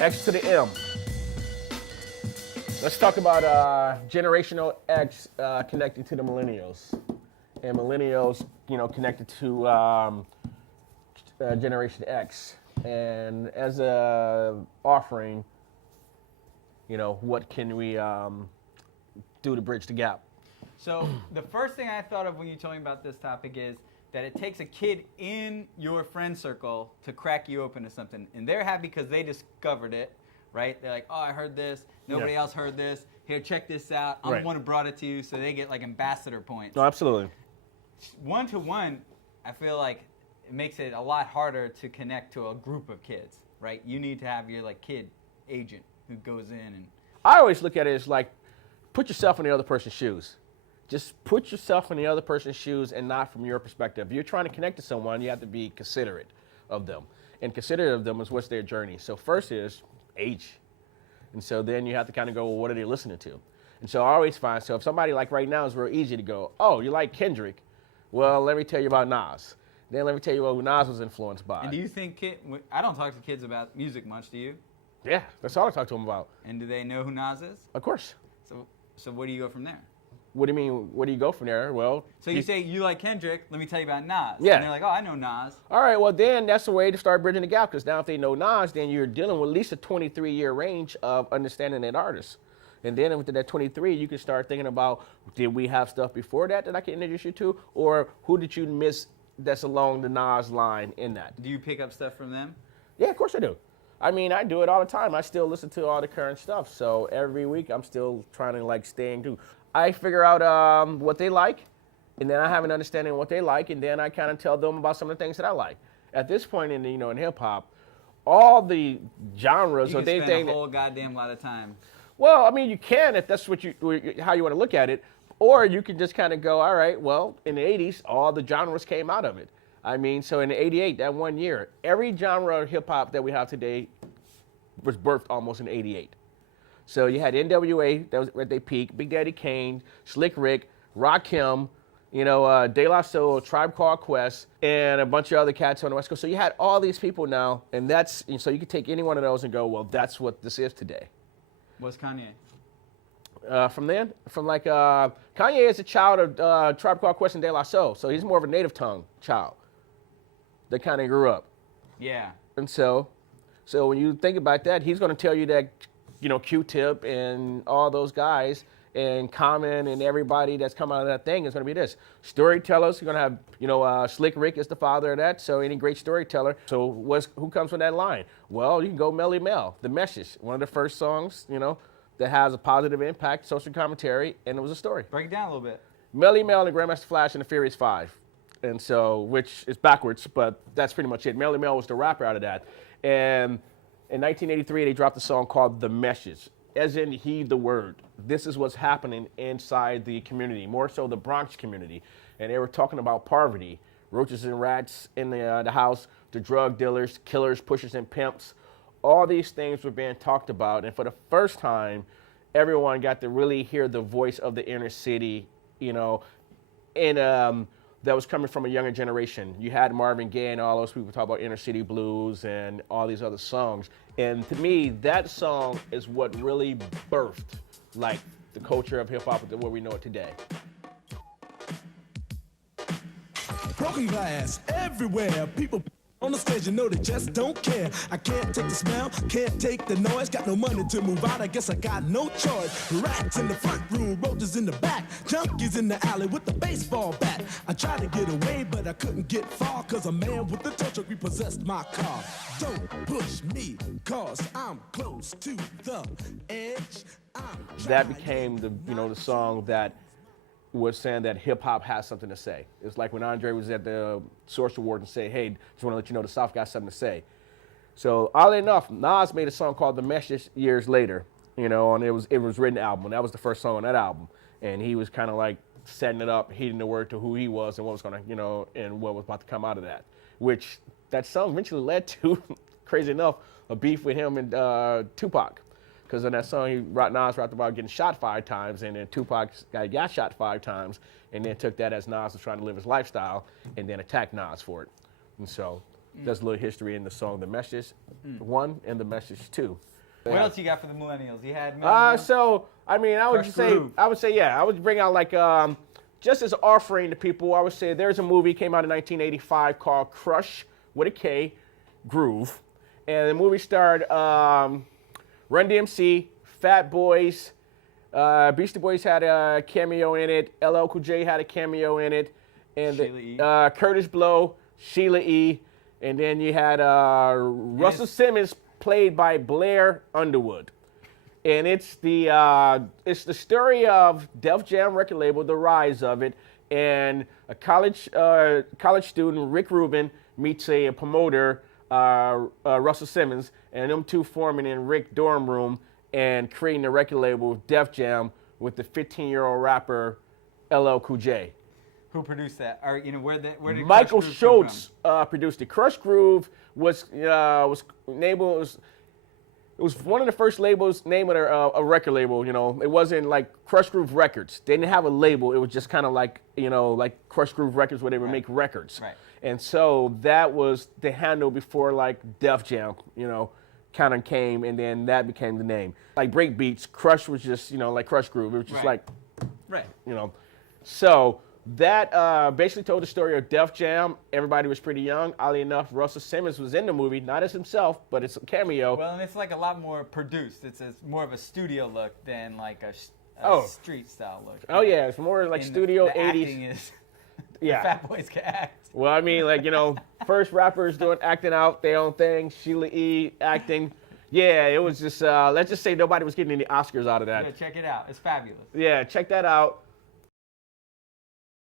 X to the M. Let's talk about generational X connecting to the millennials, and millennials, connected to Generation X. And as a offering, what can we do to bridge the gap? So the first thing I thought of when you told me about this topic is that it takes a kid in your friend circle to crack you open to something. And they're happy because they discovered it, right? They're like, oh, I heard this. Nobody else heard this. Here, check this out. I'm the one who brought it to you. So they get like ambassador points. No, absolutely. One-to-one, I feel like it makes it a lot harder to connect to a group of kids, right? You need to have your like kid agent who goes in and... I always look at it as like, put yourself in the other person's shoes. Just put yourself in the other person's shoes and not from your perspective. If you're trying to connect to someone, you have to be considerate of them. And considerate of them is what's their journey. So first is age. And so then you have to kind of go, well, what are they listening to? And so I always find, so if somebody like right now is real easy to go, oh, you like Kendrick? Well, let me tell you about Nas. Then let me tell you what Nas was influenced by. And do you think, I don't talk to kids about music much, do you? Yeah, that's all I talk to them about. And do they know who Nas is? Of course. So where do you go from there? What do you mean, where do you go from there? Well, so you say you like Kendrick, let me tell you about Nas. Yeah. And they're like, oh, I know Nas. All right, well then that's a way to start bridging the gap, because now if they know Nas, then you're dealing with at least a 23-year range of understanding that artist. And then within that 23, you can start thinking about, did we have stuff before that I can introduce you to? Or who did you miss that's along the Nas line in that? Do you pick up stuff from them? Yeah, of course I do. I mean, I do it all the time. I still listen to all the current stuff. So every week I'm still trying to like stay in tune. I figure out what they like, and then I have an understanding of what they like, and then I kind of tell them about some of the things that I like. At this point in in hip hop, all the genres, you can spend a whole goddamn lot of time. Well, I mean, you can if that's what how you want to look at it, or you can just kind of go, all right, well, in the 80s, all the genres came out of it. I mean, so in the 88, that 1 year, every genre of hip hop that we have today was birthed almost in 88. So you had NWA, that was at their peak, Big Daddy Kane, Slick Rick, Rakim, De La Soul, Tribe Called Quest, and a bunch of other cats on the West Coast. So you had all these people now, and so you could take any one of those and go, well, that's what this is today. What's Kanye? Kanye is a child of Tribe Called Quest and De La Soul, so he's more of a native tongue child that kind of grew up. Yeah. And so when you think about that, he's going to tell you that, Q-Tip and all those guys and Common and everybody that's come out of that thing is going to be this. Storytellers, you're going to have, Slick Rick is the father of that, so any great storyteller. So who comes from that line? Well, you can go Melly Mel, The Message, one of the first songs, that has a positive impact, social commentary, and it was a story. Break it down a little bit. Melly Mel and Grandmaster Flash and the Furious Five. And so, which is backwards, but that's pretty much it. Melly Mel was the rapper out of that. And in 1983, they dropped a song called The Message, as in heed the word. This is what's happening inside the community, more so the Bronx community. And they were talking about poverty, roaches and rats in the house, the drug dealers, killers, pushers, and pimps. All these things were being talked about. And for the first time, everyone got to really hear the voice of the inner city, and that was coming from a younger generation. You had Marvin Gaye and all those people talk about inner city blues and all these other songs. And to me, that song is what really birthed like the culture of hip hop where we know it today. Broken glass everywhere. People on the stage, they just don't care. I can't take the smell, can't take the noise. Got no money to move out, I guess I got no choice. Rats in the front room, roaches in the back, junkies in the alley with the baseball bat. I tried to get away, but I couldn't get far, cause a man with a tow truck repossessed my car. Don't push me, cause I'm close to the edge. That became the song that was saying that hip hop has something to say. It's like when Andre was at the Source Award and say, hey, just want to let you know the South got something to say. So oddly enough, Nas made a song called The Message years later, and it was written album. And that was the first song on that album. And he was kind of like setting it up, heeding the word to who he was and what was going to, and what was about to come out of that. Which that song eventually led to, crazy enough, a beef with him and Tupac. Because in that song, Nas rapped about getting shot 5 times, and then Tupac got shot 5 times, and then took that as Nas was trying to live his lifestyle, and then attacked Nas for it. And so There's a little history in the song The Message 1 and The Message 2. What else you got for the millennials? You had So I mean, I would Crush just say, Groove. I would bring out like just as an offering to people. I would say there's a movie came out in 1985 called Crush with a K, Groove, and the movie starred Run DMC, Fat Boys, Beastie Boys had a cameo in it, LL Cool J had a cameo in it, and Sheila E. Curtis Blow, Sheila E. And then you had Russell Simmons, played by Blair Underwood. And it's the story of Def Jam record label, the rise of it, and a college student, Rick Rubin, meets a promoter, Russell Simmons, and them two forming in Rick dorm room and creating a record label, Def Jam, with the 15-year-old rapper LL Cool J. Who produced that? Or where did Michael Crush Groove come Schultz produced it. Crush Groove was labeled. It was one of the first labels, name of a record label. It wasn't like Crush Groove Records. They didn't have a label. It was just kind of like like Crush Groove Records, where they would make records. Right. And so that was the handle before like Def Jam, kind of came, and then that became the name. Like break beats, Crush was just like Crush Groove. It was just Right. like, Right. So that basically told the story of Def Jam. Everybody was pretty young. Oddly enough, Russell Simmons was in the movie, not as himself, but it's a cameo. Well, and it's like a lot more produced. It's more of a studio look than like a street style look. Oh yeah, it's more like And studio the 80s. acting is Yeah. Fat Boys can act. Well, I mean, like, first rappers doing acting out their own thing, Sheila E. acting. Yeah, it was just, let's just say nobody was getting any Oscars out of that. Yeah, check it out. It's fabulous. Yeah, check that out.